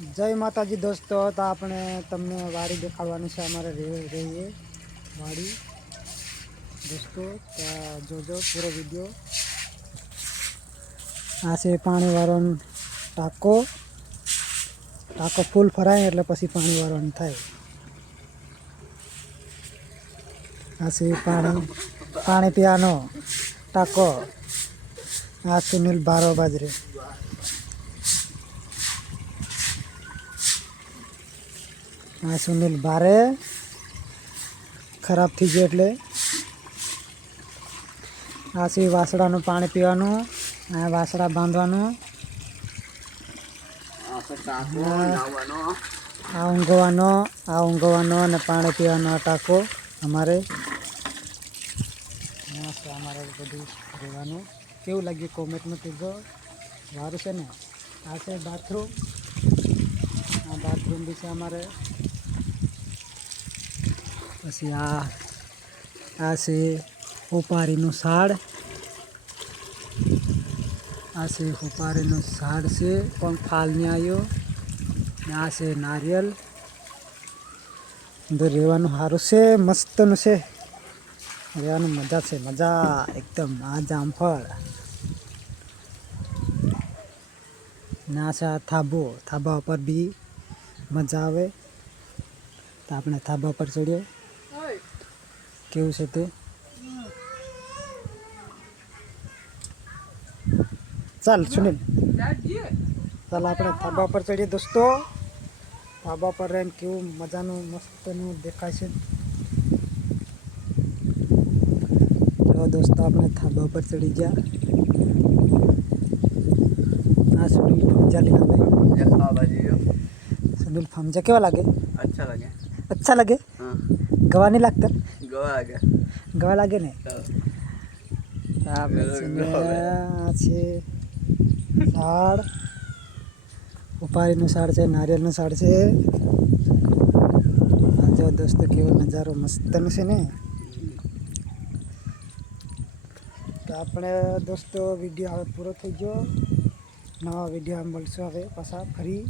જય માતાજી દોસ્તો, તો આપણે તમને વાડી દેખાડવાની છે. અમારે રહે- રહીએ વાડી. દોસ્તો ત્યાં જોજો પૂરો વીડિયો. આ છે પાણીવાળો ટાંકો. ટાંકો ફૂલ ફરાય એટલે પછી પાણી વાળવાનું થાય. આ છે પાણી પાણી પીવાનો ટાંકો. આ સુનિલ બારો બાજરી. આ સુનિલ ભારે ખરાબ થઈ ગયો એટલે આ છે વાસડાનું પાણી પીવાનું આ વાસડા બાંધવાનું આ ઊંઘવાનો આ ઊંઘવાનો અને પાણી પીવાનો આ ટાંકો અમારે અહીંયા છે અમારે બધું રહેવાનું કેવું લાગ્યું કોમેન્ટમાં કીધો સારું છે ને આ છે બાથરૂમ આ બાથરૂમ બી છે અમારે પછી આ આ છે ઉપારીનું ઝાડ. આ છે ઉપારીનું ઝાડ છે, પણ ફાલને આવ્યો. ને આ છે નારિયેલ. અંદર રહેવાનું સારું છે, મસ્તનું છે. રહેવાનું મજા છે, મજા. એકદમ આ જામફળ ને છે આ થાબો. થાબા ઉપર બી મજા આવે. તો આપણે થાબા પર ચડ્યો. क्यों चल सुनील। चल अपने थाबा पर चढ़िए दोस्तों। थाबा पर रहें क्यों मज़ा मस्त न देखा तो दोस्तों अपने थाबा पर चढ़ी जा। सुनील फम जा क्यों लगे? अच्छा लगे। अच्छा लगे? गवाने लगता? ગવા લાગે ને? આ છે. સાડ ઉપારીનું સાડ છે નારિયેળનું સાડ છે. જો દોસ્તો કેવો નજારો મસ્ત છે ને? તો આપણે દોસ્તો વીડિયો હવે પૂરો થઈ ગયો. નવા વીડિયો મળશું હવે પાછા ફરી.